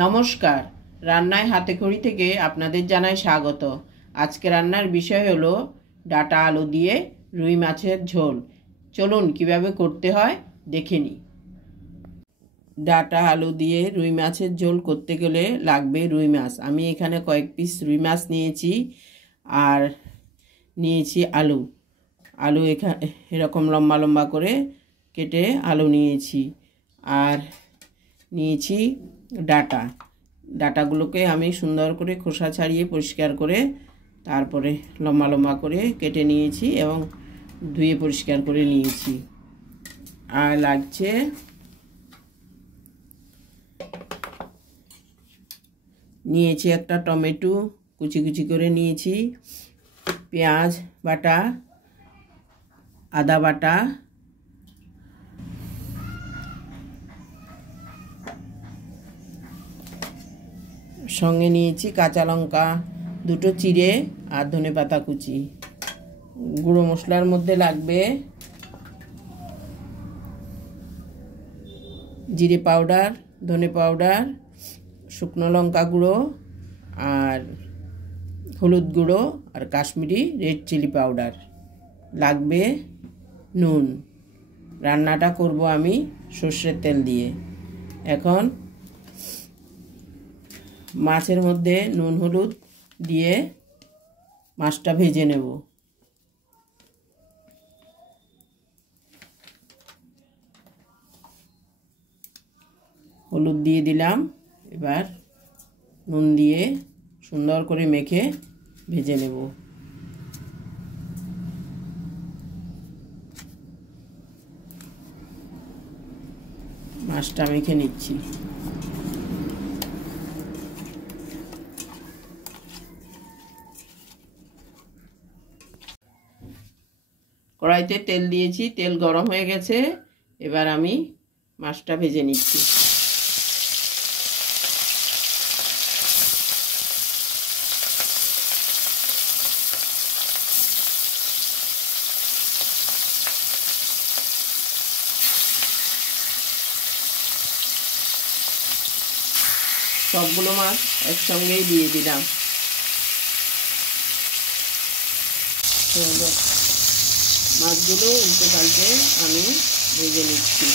নমস্কার, রান্নায় হাতেখড়ি থেকে আপনাদের জানাই স্বাগত। আজকে রান্নার বিষয় হলো ডাঁটা আলু দিয়ে রুই মাছের ঝোল। চলুন কিভাবে করতে হয় দেখে নিই। ডাঁটা আলু দিয়ে রুই মাছের ঝোল করতে গেলে লাগবে রুই মাছ। আমি এখানে কয়েক পিস রুই মাছ নিয়েছি আর নিয়েছি আলু। এরকম লম্বা লম্বা করে কেটে আলু নিয়েছি আর নিয়েছি ডাঁটাগুলোকে আমি সুন্দর করে খোসা ছাড়িয়ে পরিষ্কার করে তারপরে লম্বা লম্বা করে কেটে নিয়েছি এবং ধুয়ে পরিষ্কার করে নিয়েছি। আর লাগছে নিয়েছি একটা টমেটো কুচি কুচি করে নিয়েছি, পেঁয়াজ বাটা, আদা বাটা, সঙ্গে নিয়েছি কাঁচা লঙ্কা দুটো চিড়ে আর ধনেপাতা কুচি। গুঁড়ো মশলার মধ্যে লাগবে জিরে পাউডার, ধনে পাউডার, শুকনো লঙ্কা গুঁড়ো আর হলুদ গুঁড়ো আর কাশ্মীরি রেড চিলি পাউডার। লাগবে নুন। রান্নাটা করব আমি সর্ষের তেল দিয়ে। এখন মাছের মধ্যে নুন হলুদ দিয়ে মাছটা ভেজে নেব। হলুদ দিয়ে দিলাম, এবার নুন দিয়ে সুন্দর করে মেখে ভেজে নেব। মাছটা মেখে নিচ্ছি। কড়াইতে তেল দিয়েছি, তেল গরম হয়ে গেছে। এবার আমি মাছটা ভেজে নিচ্ছি। সবগুলো মাছ একসঙ্গেই দিয়ে দিলাম। মাছগুলো উল্টে পাল্টে আমি ভেজে নিচ্ছি।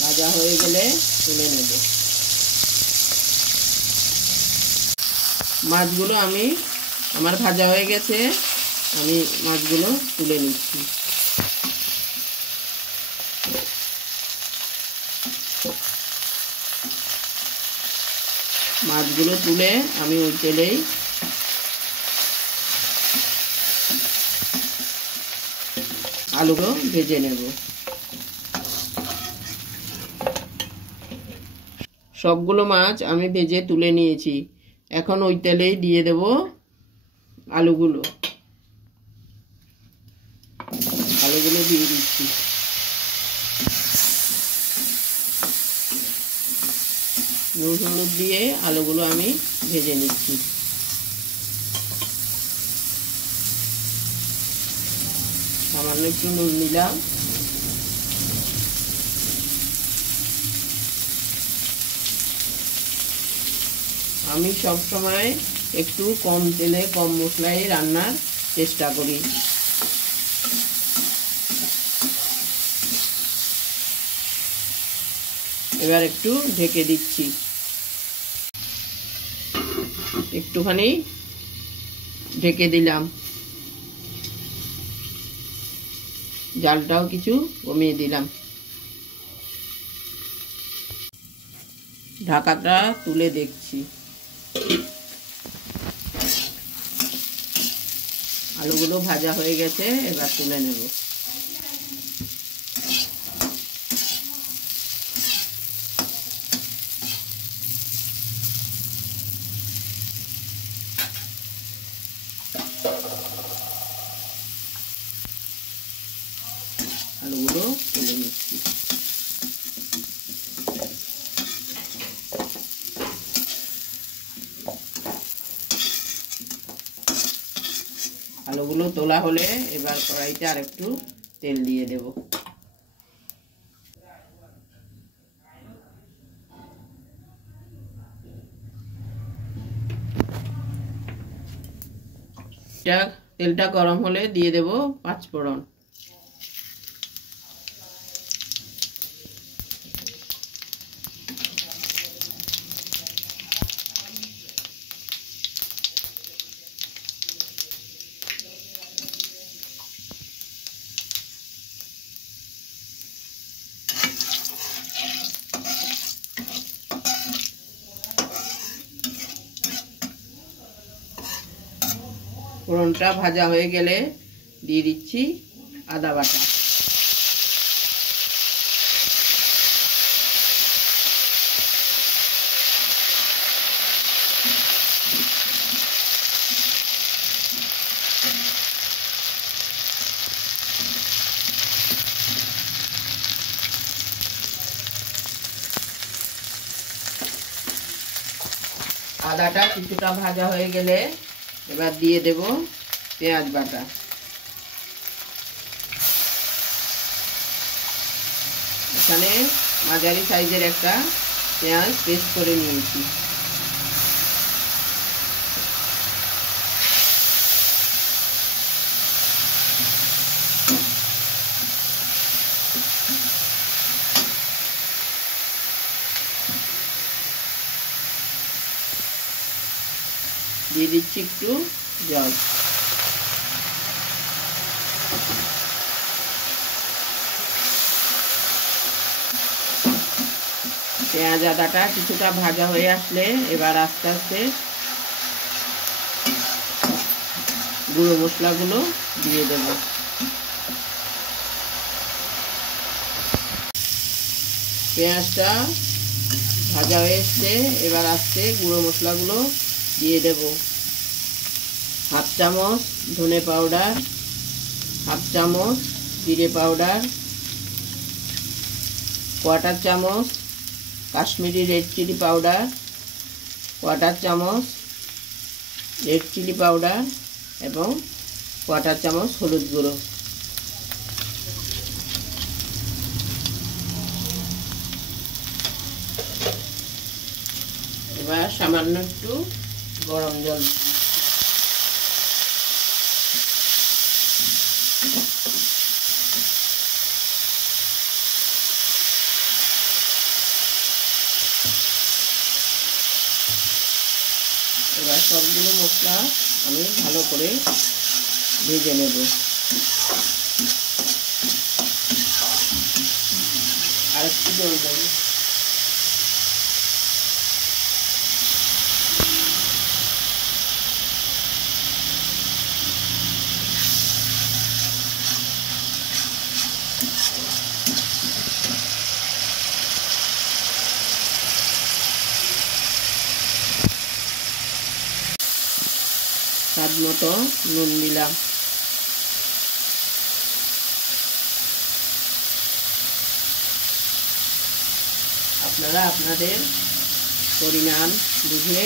ভাজা হয়ে গেলে তুলে নেব। মাছগুলো আমার ভাজা হয়ে গেছে, আমি মাছগুলো তুলে নিচ্ছি। মাছগুলো তুলে আমি ওই তেলেই আলুগুলো ভেজে নেব। সবগুলো মাছ আমি ভেজে তুলে নিয়েছি। এখন ওই তেলেই দিয়ে দেব আলুগুলো দিয়ে দিচ্ছি। নুন হলুদ দিয়ে আলুগুলো আমি ভেজে নিচ্ছি। সামান্য একটু নুন দিলাম। আমি সবসময় একটু কম তেলে কম মশলায় রান্নার চেষ্টা করি। এবার একটু ঢেকে দিচ্ছি। একটুখানি ঢেকে দিলাম। জালটাও কিছু কমিয়ে দিলাম। ঢাকাটা তুলে দেখছি। আলুগুলো ভাজা হয়ে গেছে, এবার তুলে নেব। আলুগুলো তুলে নিচ্ছি। আলুগুলো তোলা হলে এবার কড়াইতে আরেকটু তেল দিয়ে দেব। তেলটা গরম হলে দিয়ে দেব পাঁচফোড়ন। ফোড়নটা ভাজা হয়ে গেলে দিয়ে দিচ্ছি আদা বাটা। আদাটা কিছুটা ভাজা হয়ে গেলে এবার দিয়ে দেব পেঁয়াজ বাটা। এখানে মাঝারি সাইজের একটা পেঁয়াজ পেস্ট করে নিয়েছি। দিয়ে দিচ্ছি একটু জল। পেঁয়াজ আদাটা কিছুটা ভাজা হয়ে আসলে এবার আস্তে আস্তে গুঁড়ো মশলাগুলো দিয়ে দেব। পেঁয়াজটা ভাজা হয়ে এসছে, এবার আস্তে গুঁড়ো মশলাগুলো দিয়ে দেব। হাফ চামচ ধনে পাউডার, হাফ চামচ জিরে পাউডার, কোয়ার্টার চামচ Kashmiri red chilli powder, quarter চামচ রেড চিলি পাউডার এবং কোয়ার্টার চামচ হলুদ গুঁড়ো। এবার সামান্য একটু গরম জল। এবার সবগুলো মশলা আমি ভালো করে ভেজে নেব। আর একটু জল দেব। স্বাদ মতো নুন দিলাম। আপনারা আপনাদের পরিমাণ বুঝে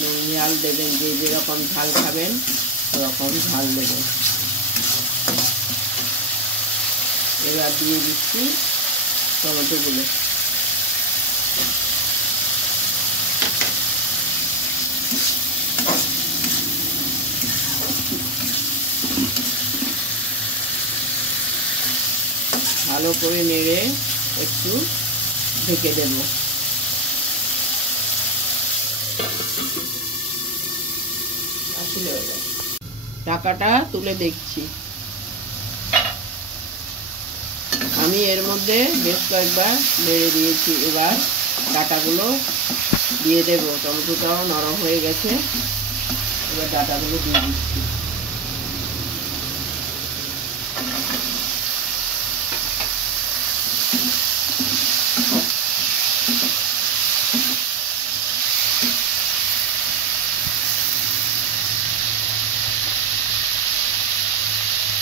নুন ঝাল দেবেন, যে যেরকম ঝাল খাবেন ওরকম ঝাল দেবেন। এবার দিয়ে দিচ্ছি টমেটোগুলো। ভালো করে নেড়ে একটু ঢেকে দেব। ঢাকাটা তুলে দেখছি। আমি এর মধ্যে বেশ কয়েকবার নেড়ে দিয়েছি। এবার ডাঁটাগুলো দিয়ে দেব। টমেটোটাও নরম হয়ে গেছে, এবার ডাঁটাগুলো দিয়ে দিচ্ছি।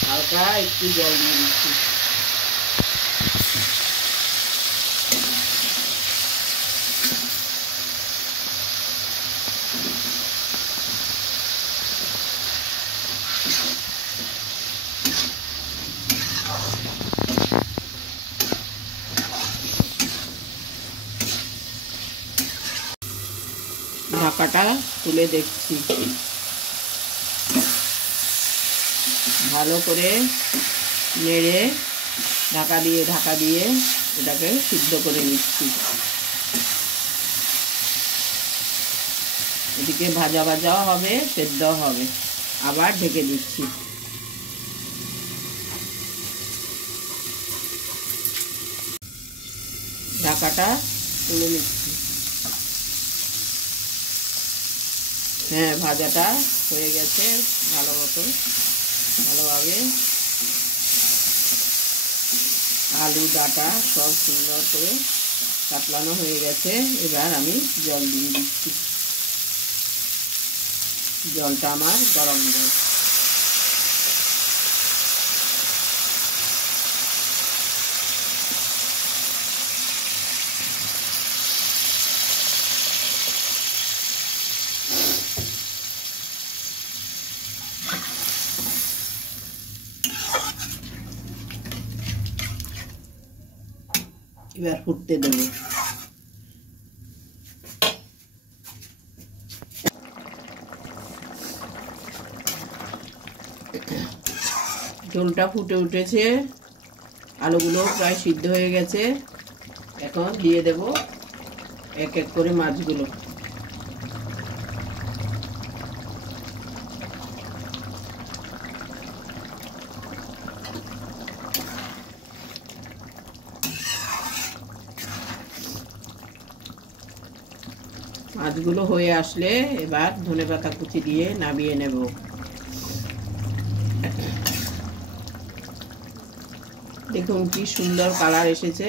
হালকা একটু জল দিয়ে দিচ্ছি। ঢাকাটা তুলে দেখছি, ভালো করে নেড়ে ঢাকা দিয়ে এটাকে সিদ্ধ করে নিচ্ছি। এদিকে ভাজা ভাজাও হবে, সেদ্ধও হবে। আবার ঢেকে দিচ্ছি। ঢাকাটা তুলে নিচ্ছি। হ্যাঁ, ভাজাটা হয়ে গেছে ভালোভাবে। আলু ডাঁটা সব সুন্দর করে কাতলানো হয়ে গেছে। এবার আমি জল দিয়ে দিচ্ছি। জলটা আমার গরম জল। এবার ফুটতে দেব। ঝোলটা ফুটে উঠেছে, আলুগুলো প্রায় সিদ্ধ হয়ে গেছে। এখন দিয়ে দেব এক এক করে মাছগুলো। মাছগুলো হয়ে আসলে এবার ধনেপাতা কুচি দিয়ে নামিয়ে নেব। দেখুন কি সুন্দর কালার এসেছে।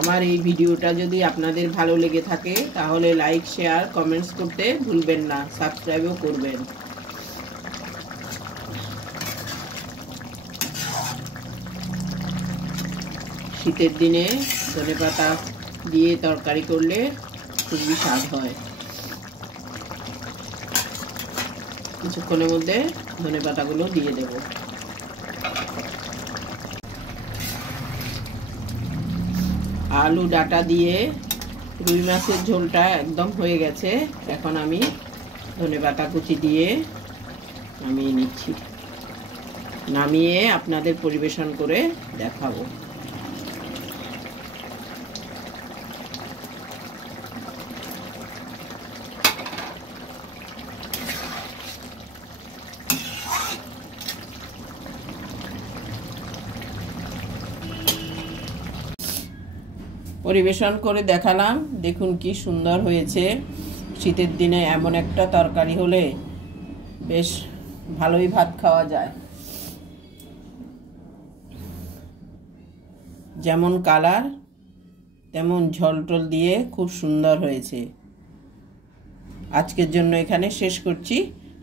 আমার এই ভিডিওটা যদি আপনাদের ভালো লেগে থাকে তাহলে লাইক, শেয়ার, কমেন্টস করতে ভুলবেন না। সাবস্ক্রাইবও করবেন। শীতের দিনে ধনেপাতা দিয়ে তরকারি করলে খুবই স্বাদ হয়। কিছুক্ষণের মধ্যে ধনেপাতাগুলো দিয়ে দেব। আলু ডাঁটা দিয়ে রুই মাছের ঝোলটা একদম হয়ে গেছে। এখন আমি ধনেপাতা কুচি দিয়ে নামিয়ে নিচ্ছি। নামিয়ে আপনাদের পরিবেশন করে দেখাবো। পরিবেশন করে দেখালাম। দেখুন কি সুন্দর হয়েছে। শীতের দিনে এমন একটা তরকারি হলে বেশ ভালোই ভাত খাওয়া যায়। যেমন কালার তেমন ঝোল টোল দিয়ে খুব সুন্দর হয়েছে। আজকের জন্য এখানে শেষ করছি।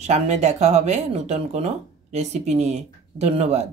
সামনে দেখা হবে নতুন কোনো রেসিপি নিয়ে। ধন্যবাদ।